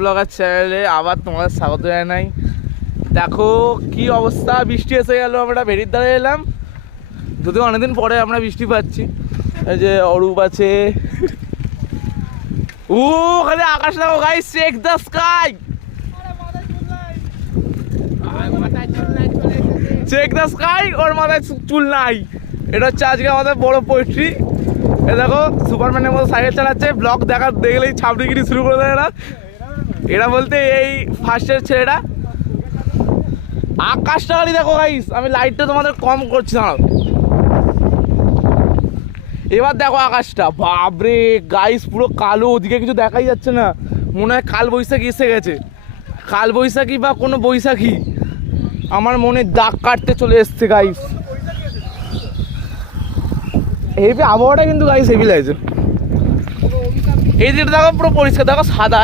Blogger চ্যানেলে আবার তোমাদের স্বাগত জানাই। দেখো কি অবস্থা, বৃষ্টি এসে গেল। আমরা ভেড়ির ধারে এলাম, যদিও অনেকদিন পরে আমরা বৃষ্টি পাচ্ছি। এই যে অরূপ আছে, ওখানে আকাশ দেখো guys, check the sky, check the sky. ওর মাথায় চুল নাই। এটা হচ্ছে আজকে আমাদের বড় পোয়েট্রি। এ দেখো সুপারম্যানের মতো সাইকেল চালাচ্ছে, ব্লগ দেখলেই ছাপড়িগিরি শুরু করে দেয় এরা। এরা বলতে এই ফার্স্টের ছেলেটা। আকাশটা খালি দেখো গাইস, আমি লাইটটা তোমাদের কম করছি না। এবার দেখো আকাশটা, বাপরে গাইস পুরো কালো, ওদিকে কিছু দেখাই যাচ্ছে না। মনে হয় কাল বৈশাখী এসে গেছে, কাল বৈশাখী বা কোনো বৈশাখী আমার মনে দাগ কাটতে চলে এসছে গাইস। হেভি আবহাওয়াটা কিন্তু গাইস হেভি লাগছে। এই দিকটা দেখো পুরো পরিষ্কার, দেখো সাদা।